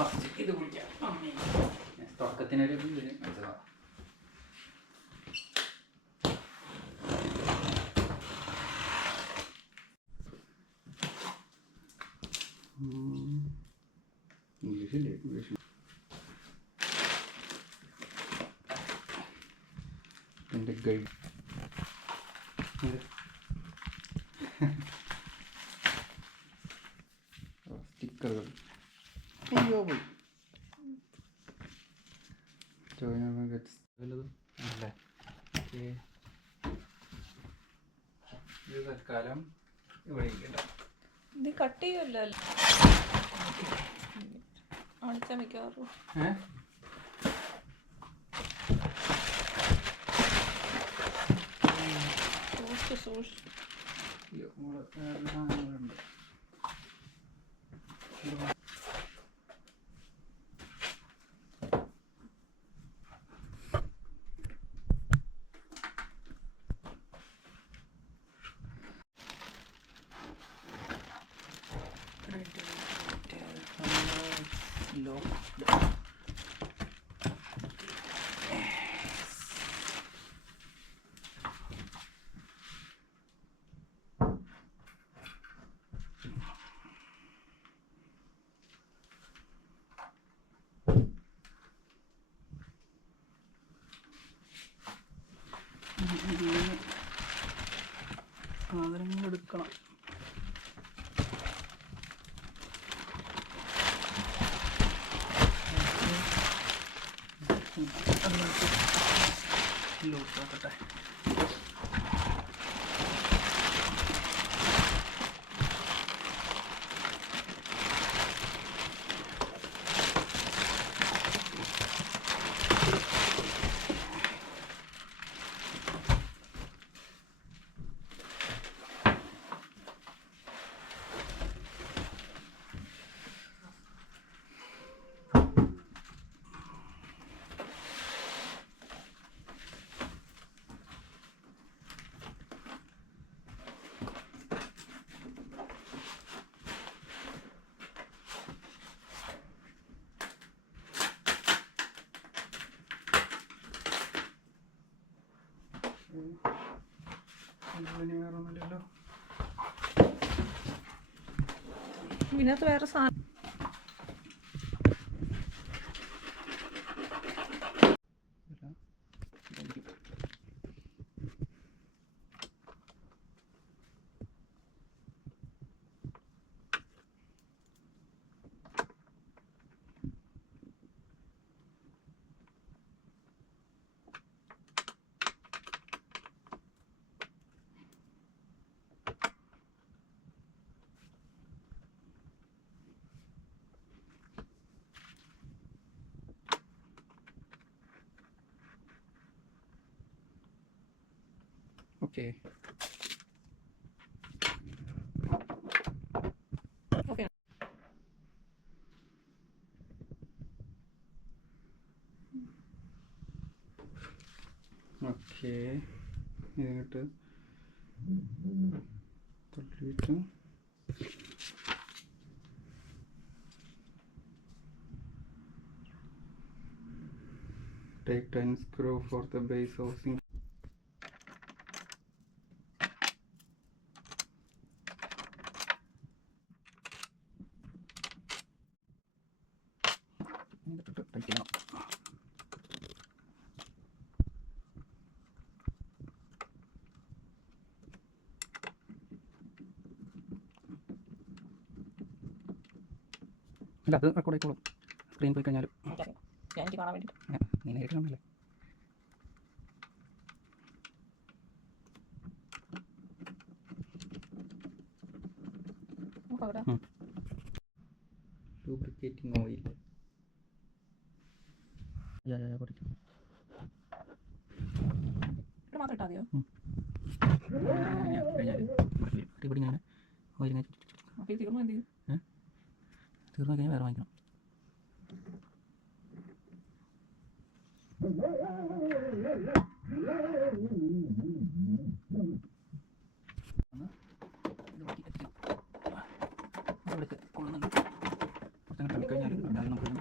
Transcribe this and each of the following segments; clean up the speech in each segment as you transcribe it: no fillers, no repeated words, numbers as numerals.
First ഇത് കുടിക്കാം. തുടക്കത്തിനൊരു ഇതിന് വെച്ചതാണ്. ഇംഗ്ലീഷില്ലേ? ഇംഗ്ലീഷ് എൻ്റെ ഗൈഡ് സ്റ്റിക്കറുകൾ. അയ്യോ പോയി അല്ലേ. ഇത് തൽക്കാലം ഇവിടെ ഇരിക്കണ്ട. ഇത് കട്ട് ചെയ്യുമല്ലോ അടിച്ചാൽ മിക്കവാറും. സൂക്ഷിച്ച് സാധനങ്ങൾ എടുക്കണം. ലൂസാക്കട്ടെ. വേറൊന്നുമില്ലല്ലോ. ഇതിനകത്ത് വേറെ സാധനം ഓക്കെ. Okay okay. ഇതിട്ട് തള്ളിയിട്ട് take 10 screw for the base housing. അല്ല, അത് റെക്കോർഡ് ആയിക്കോളും. സ്ക്രീൻ പോയി കഴിഞ്ഞാലും എനിക്ക് കാണാൻ വേണ്ടിയിട്ട് നീ നേരിട്ട് കാണല്ലേ. ലൂബ്രിക്കേറ്റിംഗ് ഓയിൽ കുറച്ച് മാത്രം ഇട്ടാൽ മതിയോ? കഴിഞ്ഞാൽ അടിപൊളി ഇങ്ങനെ ഓയിൽ തീർന്നു. എന്ത് ചെയ്യും? തീർന്നു കഴിഞ്ഞാൽ വേറെ വാങ്ങിക്കണം. കൊള്ളുന്നുണ്ട്. കുറച്ചങ്ങോട്ട് കഴിഞ്ഞാൽ നമുക്ക്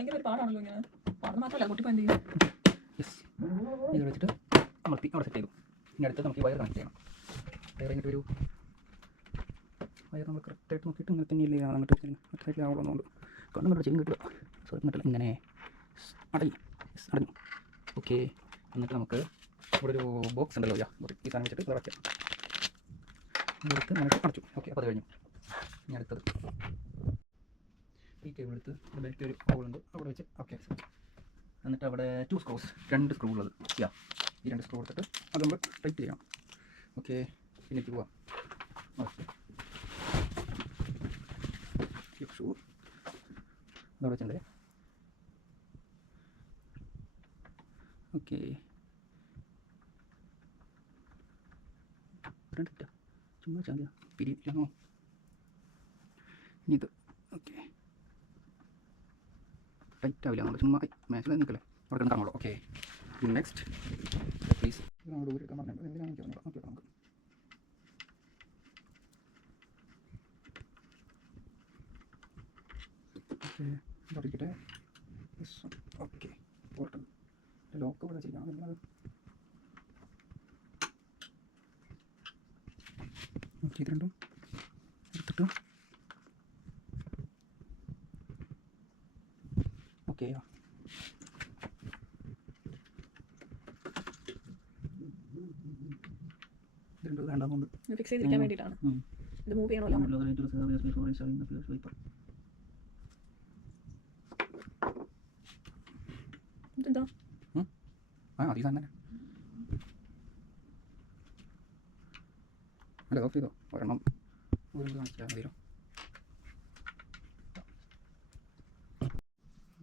ഭയങ്കര ഒരു പാടാണല്ലോ ഇങ്ങനെ. പാടുന്നത് മാത്രമല്ല പൊട്ടിപ്പോൾ എന്ത് ചെയ്യും? യെസ്, ഇത് വെച്ചിട്ട് അമർത്തി അവിടെ സെറ്റ് ചെയ്തു. ഇനി അടുത്ത് നമുക്ക് ഈ വയർ കണക്ട് ചെയ്യണം. വയർ കഴിഞ്ഞിട്ട് ഒരു വയർ നമ്മൾ കറക്റ്റായിട്ട് നോക്കിയിട്ട് ഇങ്ങനെ തന്നെയില്ലേ അങ്ങോട്ട് കറക്റ്റായിട്ട് ആവണമെന്നുണ്ട്. കണ്ണുങ്ങളുടെ ചെയ്യും കിട്ടുക. സോ എന്നിട്ട് ഇങ്ങനെ അടങ്ങി അടങ്ങി. ഓക്കെ, എന്നിട്ട് നമുക്ക് ഇവിടെ ഒരു ബോക്സ് ഉണ്ടല്ലോ, ഈ സാധനം വെച്ചിട്ട് ഇറക്കാം. എടുത്ത് അങ്ങനെ അടച്ചു. ഓക്കെ, അപ്പോൾ അത് കഴിഞ്ഞു. ഇനി അടുത്തത് ഈ കേബിൾ എടുത്ത് ബാക്കിൽ ഒരു ഹോളുണ്ട് അവിടെ വെച്ച്. ഓക്കെ, എന്നിട്ട് അവിടെ 2 സ്ക്രൂസ്, 2 സ്ക്രൂ ഉള്ളത്. ഈ 2 സ്ക്രൂ എടുത്തിട്ട് അത് നമ്മൾ ടൈറ്റ് ചെയ്യണം. ഓക്കെ, പിന്നെ പോവാം. ഓക്കെ, ഷൂ അതവിടെ വെച്ചിട്ടുണ്ടേ. ഓക്കെ, ചുമ്മാ ചാതിയ പിരിയില്ലാണോ ഇനി ഇത്. ഓക്കെ, ടൈറ്റ് ആവില്ല, നമ്മൾ ചുമ്മാ മാച്ചിൽ നിൽക്കല്ലേ, അവിടെ കിടന്ന് കാണുള്ളൂ. Okay, next please. നമ്മൾ ഊരിക്കാൻ പറഞ്ഞിട്ടുണ്ട്, എന്തിനാണ് എനിക്ക് അറിഞ്ഞൂടാ. ഓക്കെ, നമുക്ക് ഓക്കെ ഇരിക്കട്ടെ. ഓക്കെ, പോട്ടെ. ലോക്ക് ഇവിടെ ചെയ്യാം. എന്നാൽ ഓക്കെ, ഇത് രണ്ടും എടുത്തിട്ട് ഓക്കെ. ഇത് രണ്ടും വേണ്ടാന്നുണ്ട് ഫിക്സ് ചെയ്തിരിക്കാൻ വേണ്ടിയിട്ടാണ്. ഇത് മൂവ് ചെയ്യണമല്ലോ. ഇതെന്താ? അതി തന്നെ അല്ല, ഓഫ് ചെയ്തോ. ഒരെണ്ണം ഒരു കാണിച്ചാൽ മതിയോ.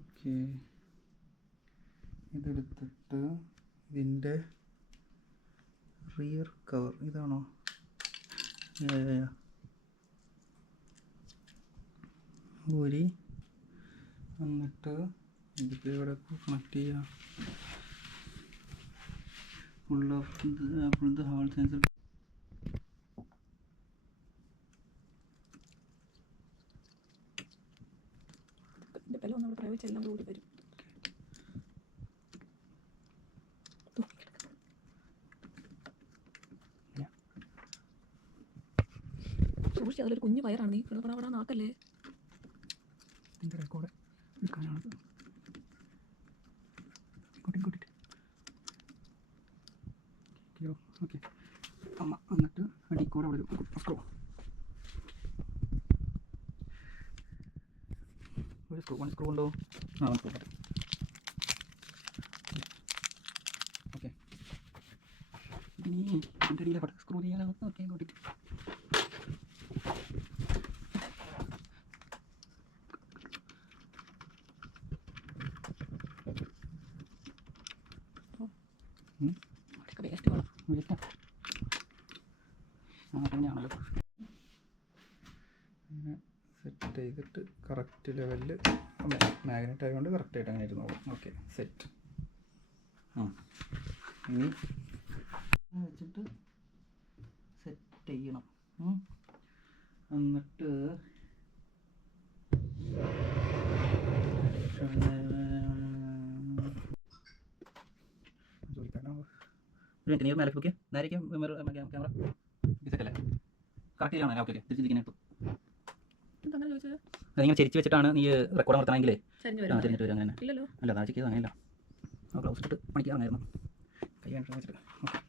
ഓക്കെ, ഇതെടുത്തിട്ട് ഇതിൻ്റെ റിയർ കവർ ഇതാണോ? ഊരി എന്നിട്ട് ഇതിപ്പോൾ ഇവിടെ കണക്ട് ചെയ്യാം. Full of hall sensor. നമ്മൾ പ്രയോഗിച്ചെല്ലാം കൂടി വരും. സൂക്ഷിച്ച്, അതിലൊരു കുഞ്ഞു വയറാണ്. നീ കിടപ്പടാ നാക്കല്ലേ. ഇതിൻ്റെ റെക്കോർഡ് എടുക്കാനാണ്. ഓക്കെ, അമ്മ എന്നിട്ട് അടിക്കൂടെ അവിടെ ഒരു സ്ക്രൂ, ഒരു സ്ക്രൂ, 1 സ്ക്രൂ ഉണ്ടോ? 1 സ്ക്രൂ പറ്റും. ഓക്കെ, ഇനി എൻ്റെ അടിയിലെ പടം സ്ക്രൂ ചെയ്യാനാണ്. ഓക്കെ, കൂട്ടിട്ട് തന്നെയാണല്ലോ. അങ്ങനെ സെറ്റ് ചെയ്തിട്ട് കറക്റ്റ് ലെവലിൽ മാഗ്നറ്റ് ആയതുകൊണ്ട് കറക്റ്റായിട്ട് അങ്ങനെ ഇരുന്നോളും. Okay, set. ഇനി വെച്ചിട്ട് സെറ്റ് ചെയ്യണം. എന്നിട്ട് നീ മേലെ നോക്കിയാൽ നേരേക്കും ക്യാമറ സെറ്റല്ലേ? കറക്റ്റ് ചെയ്യണം. ഓക്കെ, തിരിച്ചിരിക്കുന്ന എടുത്തു. അതിങ്ങനെ ചെരിച്ച് വെച്ചിട്ടാണ് നീ റെക്കോർഡ് നിർത്തണമെങ്കിൽ ചെരിഞ്ഞിട്ട് വരും. അങ്ങനെ അല്ല, അതാ ചെക്ക് ചെയ്ത് അങ്ങനെയല്ല. ഗ്ലൗസ് ഇട്ടിട്ട് പണിക്ക് അങ്ങനെയായിരുന്നു. കൈ വെച്ചിട്ട് ഓക്കെ,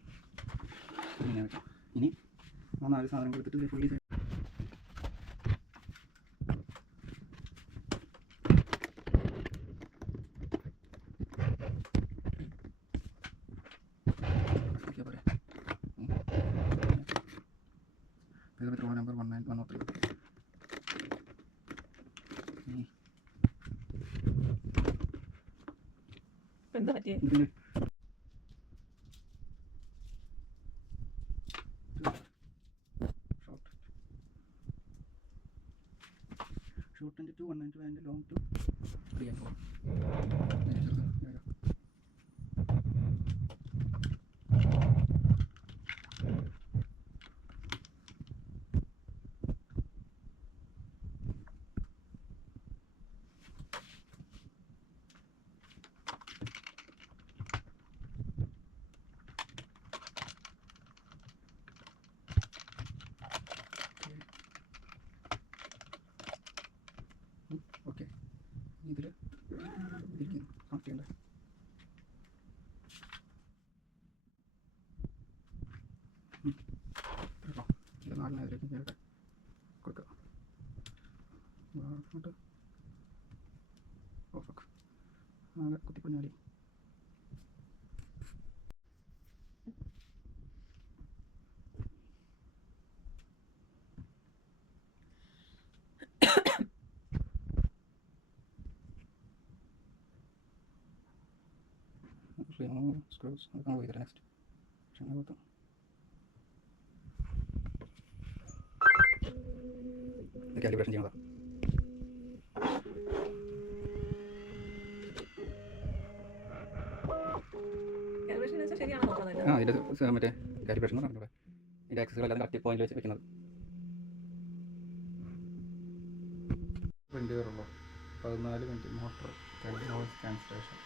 ഇങ്ങനെ വെച്ചു. ഇനി 4 സാധനങ്ങൾ എടുത്തിട്ട് ഫുള്ളി നമ്പർ 19103. എന്താ പറ്റിയേ? Short 192 and long 304. ചെയ്യണ്ടേ. കേട്ടോ, ഇത് 4-നെതിലേക്ക് ചെയ്യട്ടെ കൊടുക്കുക. അങ്ങോട്ട് ഓഫാക്ക്. ആകെ കുത്തിപ്പൊഞ്ഞാലി. remove screws അതൊക്കെ നമ്മൾ ചെയ്തിട്ട് നെക്സ്റ്റ്. പക്ഷേ അങ്ങോട്ട് കാലിബ്രേഷൻ ചെയ്യുന്നതാണ്. കാലിബ്രേഷൻ എന്ന് വെച്ചാൽ ശരിയാണോ നോക്കുന്നത്? ആ ഇതിൻ്റെ മറ്റേ കാലിബ്രേഷൻ എന്ന് പറഞ്ഞൂടെ, ഇതിൻ്റെ ആക്സസുകളെല്ലാം കറക്റ്റ് പോയിന്റിൽ വെച്ച് വെക്കുന്നത്. പ്രിൻ്റ് കയറുള്ളൂ 14 മിനിറ്റ് മോട്ടർ നോയിസ് ക്യാൻസലേഷൻ.